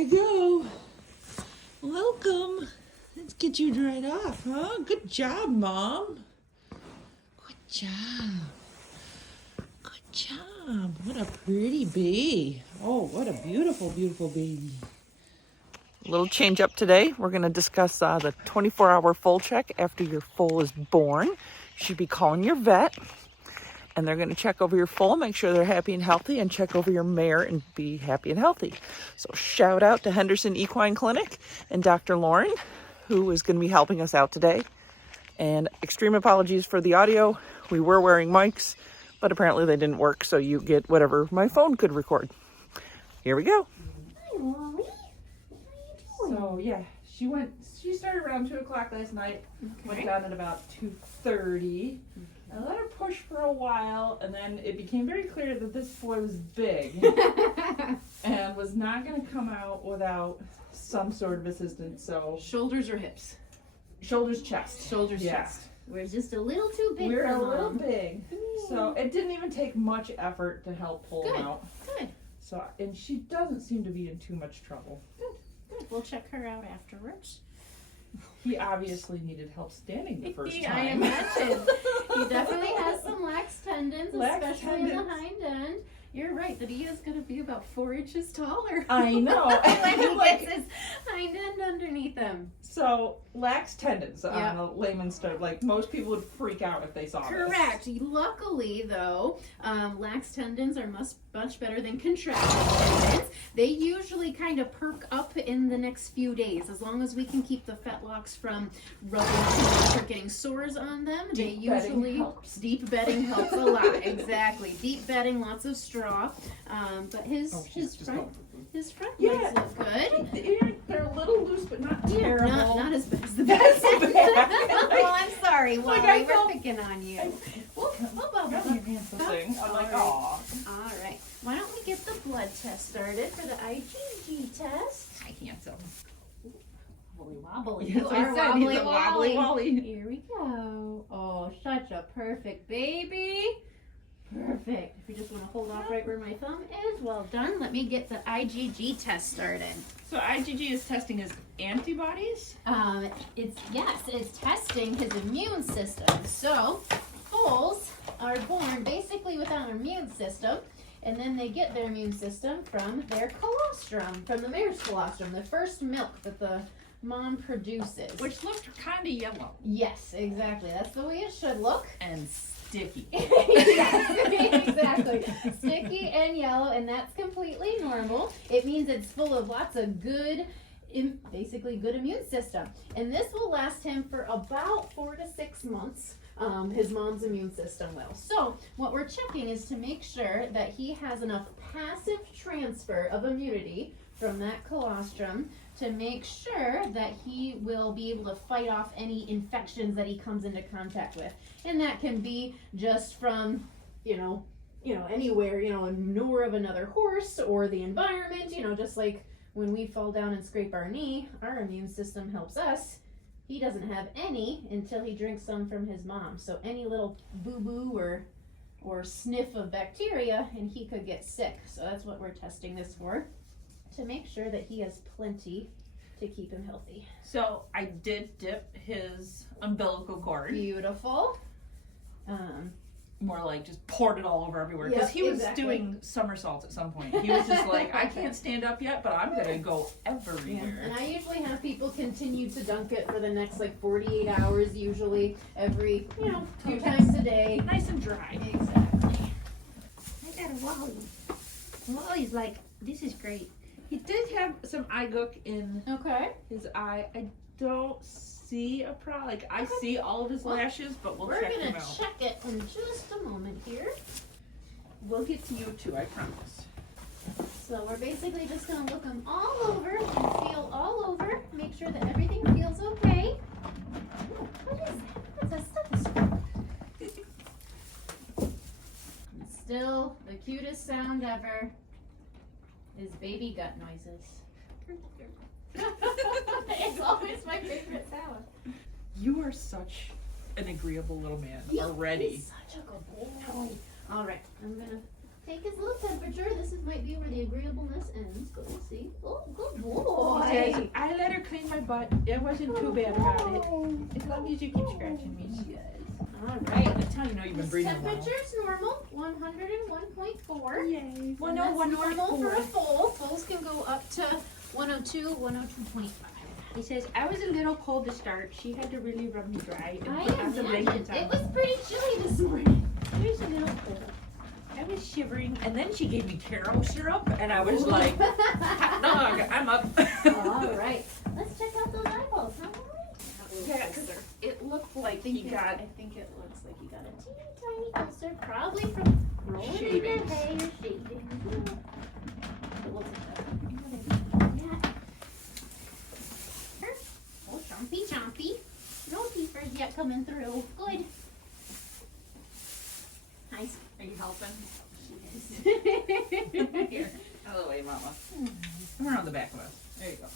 you go. Welcome. Let's get you dried off, huh? Good job, Mom. Good job. Good job. What a pretty bee. Oh, what a beautiful, beautiful baby. A little change up today. We're going to discuss the 24-hour foal check after your foal is born. You should be calling your vet. And they're going to check over your foal, make sure they're happy and healthy, and check over your mare and be happy and healthy. So shout out to Henderson Equine Clinic and Dr. Lauren, who is going to be helping us out today. And extreme apologies for the audio. We were wearing mics, but apparently they didn't work, so you get whatever my phone could record. Here we go. Hi, Wally. How are you doing? So yeah, she started around 2 o'clock last night, went down at about 2:30. I let her push for a while, and then it became very clear that this boy was big and was not going to come out without some sort of assistance. So Shoulders or hips? shoulders, chest. Shoulders, Yeah. chest. We're just a little too big We're for a little Mom. big, so it didn't even take much effort to help pull him Good. out. Good. So, and she doesn't seem to be in too much trouble. Good. We'll check her out afterwards. He obviously needed help standing the first I time. imagine. He definitely has some lax tendons, Lax especially in the tendons. hind end. You're right, that he is going to be about 4 inches taller. I know. when he Like- gets his hind end underneath him. So, lax tendons Yep. on a layman's term. Like, most people would freak out if they saw this. Correct. Luckily, though, lax tendons are much better than contracted tendons. They usually kind of perk up in the next few days. As long as we can keep the fetlocks from rubbing too much or getting sores on them, Deep they bedding usually helps. deep bedding helps a lot. Exactly. Deep bedding, lots of straw. But his front Yeah. legs look good. They're a little loose, but not Yeah, terrible. not as bad as the That's back. bad. Well, I'm sorry, Wally. Like, I We're felt- picking on you. Whoop, whoop, Got whoop. my hands thing. I'm like, aw. All right. Why don't we get the blood test started for the IgG test? Hi, handsome. Wobbly wobbly. Yes, You I are said he's wobbly a wobbly wally. Here we go. Oh, such a perfect baby. Perfect. If you just want to hold off right where my thumb is, well done. Let me get the IgG test started. So IgG is testing his antibodies? It's testing his immune system. So foals are born basically without an immune system, and then they get their immune system from their colostrum, from the mare's colostrum, the first milk that the mom produces. Which looked kind of yellow. Yes, exactly. That's the way it should look. And sticky. Yes, exactly. Sticky and yellow, and that's completely normal. It means it's full of lots of good, basically good immune system. And this will last him for about 4 to 6 months. His mom's immune system will. So what we're checking is to make sure that he has enough passive transfer of immunity from that colostrum to make sure that he will be able to fight off any infections that he comes into contact with. And that can be just from, anywhere, a manure of another horse or the environment, just like when we fall down and scrape our knee, our immune system helps us. He doesn't have any until he drinks some from his mom. So any little boo-boo or sniff of bacteria and he could get sick. So that's what we're testing this for, to make sure that he has plenty to keep him healthy. So I did dip his umbilical cord. Beautiful. More like just poured it all over everywhere. Because Yep, he was exactly. doing somersaults at some point. He was just like, I can't stand up yet, but I'm going to go Yeah. everywhere. And I usually have people continue to dunk it for the next 48 hours, usually every, 2 times a day. Nice and dry. Exactly. I got a Wally. Wally's like, this is great. He did have some eye gook in Okay. his eye. I don't see a problem. Like, I see all of his Well, lashes, but we'll We're check going them to out. check it in just a moment here. We'll get to you too, I promise. So we're basically just going to look them all over and feel all over, make sure that everything feels okay. Ooh, what is that? That's a stethoscope. And still, the cutest sound ever is baby gut noises. It's always my favorite sound. You are such an agreeable little man Yeah, already. He's such a good boy. All right, I'm gonna take his little temperature. This might be where the agreeableness ends, but we'll see. Oh, good boy. Says, I let her clean my butt. It wasn't too bad about it. As long as you keep scratching me. Yes. All right. That's how you know you've been His breathing well. temperature's normal, 101.4. Yay. And that's normal for a foal. Foals can go up to 102, 102.5. He says, I was a little cold to start. She had to really rub me dry and I put on the imagine. blankets It on. was pretty chilly this morning. It was a little cold. I was shivering, and then she gave me taro syrup, and I was like, hot dog, I'm up. All right. Let's check out those eyeballs, huh? Yeah, because it looked like he got I think it looks like you got a teeny tiny ulcer, probably from rolling in your Shaving. hay or shaving. It looks like that. Yeah. Oh, chompy, chompy. No peepers yet coming through. Good. Nice. Are you helping? She is. Here, out of the way, Mama. Come around the back of us. There you go.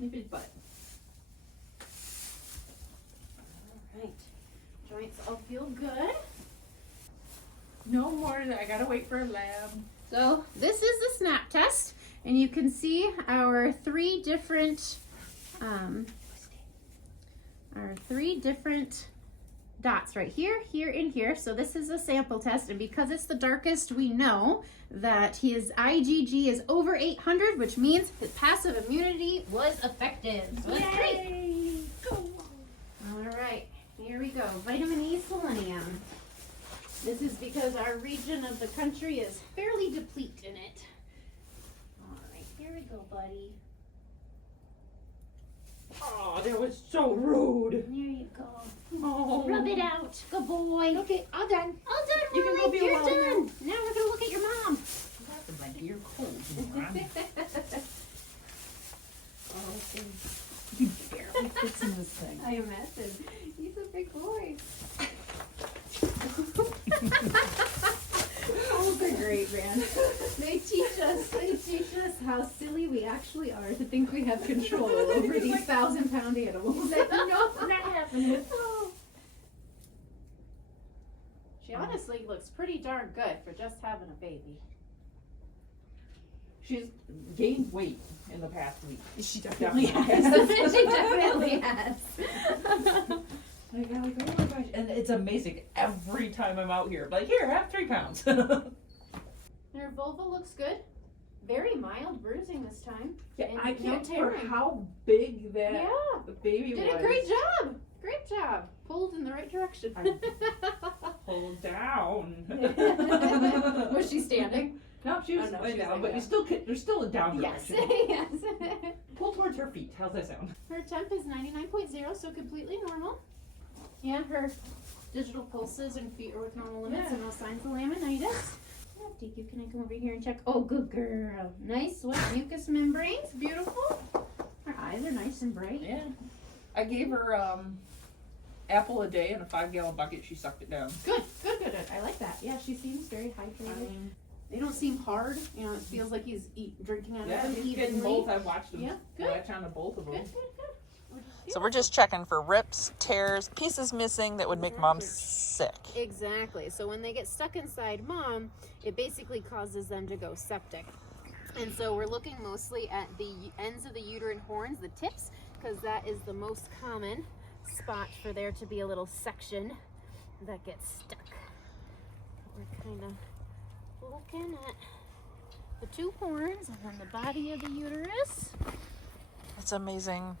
Nip his butt. Right. Joints all feel good. No more. I gotta wait for a lab. So this is the snap test, and you can see our three different dots right here, here, and here. So this is a sample test, and because it's the darkest, we know that his IgG is over 800, which means his passive immunity was effective. So that's great. All right, here we go. Vitamin E selenium. This is because our region of the country is fairly depleted in it. All right, here we go, buddy. Oh, that was so rude. There you go. Oh. Rub it out. Good boy. Okay, all done. All done, You can Molly. go be You're alone done. Now we're going to look at your mom. That's the blanket. You're cold. Moron. He barely fits in this thing. I imagine. He's a big boy. Owls are great, man. They teach us how silly we actually are to think we have control over these 1,000-pound animals. Like, no, not happening. She honestly looks pretty darn good for just having a baby. She's gained weight in the past week. She definitely has. She definitely has. Like, oh my gosh. And it's amazing. Every time I'm out here, like, here, have 3 pounds. Her vulva looks good. Very mild bruising this time. Yeah, And I no can't for tearing. how big that Yeah. baby Did was. a great job. Great job. Pulled in the right direction. Pulled down. Was she standing? No, she was Oh, no, laying she was down, laying but down. you still there's still a down Yes. direction. Yes. Pull towards her feet. How's that sound? Her temp is 99.0, so completely normal. Yeah, her digital pulses and feet are with normal limits and no signs of laminitis. Yeah, DQ, can I come over here and check? Oh, good girl. Nice white mucous membranes. Beautiful. Her eyes are nice and bright. Yeah. I gave her apple a day in a 5-gallon bucket. She sucked it down. Good. I like that. Yeah, she seems very hydrated. They don't seem hard. You know, it feels like he's drinking out of Yeah, them he's getting evenly. both. I've watched him Yeah, good. latch on to both of them. Good. So we're just checking for rips, tears, pieces missing that would make mom sick. Exactly. So when they get stuck inside mom, it basically causes them to go septic. And so we're looking mostly at the ends of the uterine horns, the tips, because that is the most common spot for there to be a little section that gets stuck. We're kind of looking at the 2 horns and then the body of the uterus. It's amazing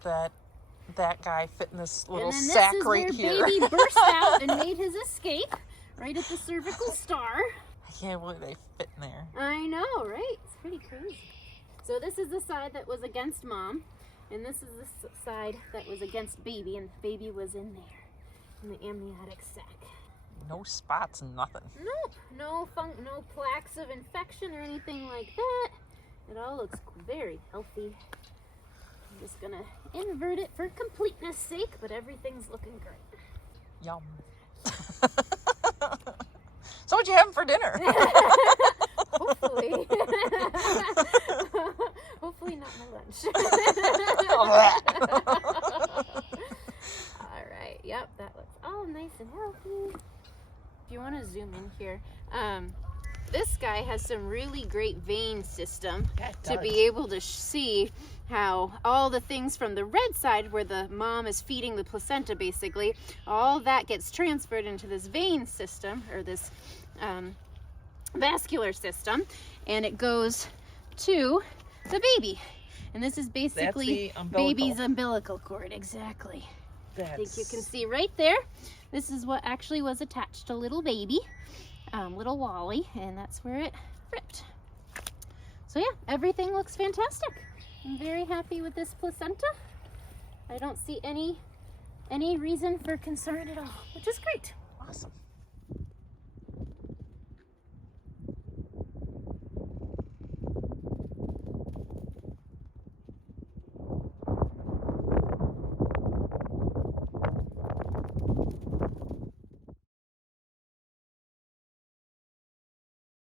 that guy fit in this little And then this sack is right where here. baby burst out and made his escape right at the cervical star. I can't believe they fit in there. I know, right? It's pretty crazy. So this is the side that was against mom, and this is the side that was against baby, and baby was in there, in the amniotic sac. No spots, nothing. Nope, no plaques of infection or anything like that. It all looks very healthy. I'm just gonna invert it for completeness sake, but everything's looking great. Yum. So what'd you have for dinner? Hopefully. Hopefully not my lunch. All right. Yep, that looks all nice and healthy. If you want to zoom in here, this guy has some really great vein system That to does. be able to see how all the things from the red side, where the mom is feeding the placenta basically, all that gets transferred into this vein system, or this vascular system, and it goes to the baby. And this is basically baby's umbilical cord. Exactly. I think you can see right there. This is what actually was attached to little baby, little Wally, and that's where it ripped. So yeah, everything looks fantastic. I'm very happy with this placenta. I don't see any reason for concern at all, which is great. Awesome.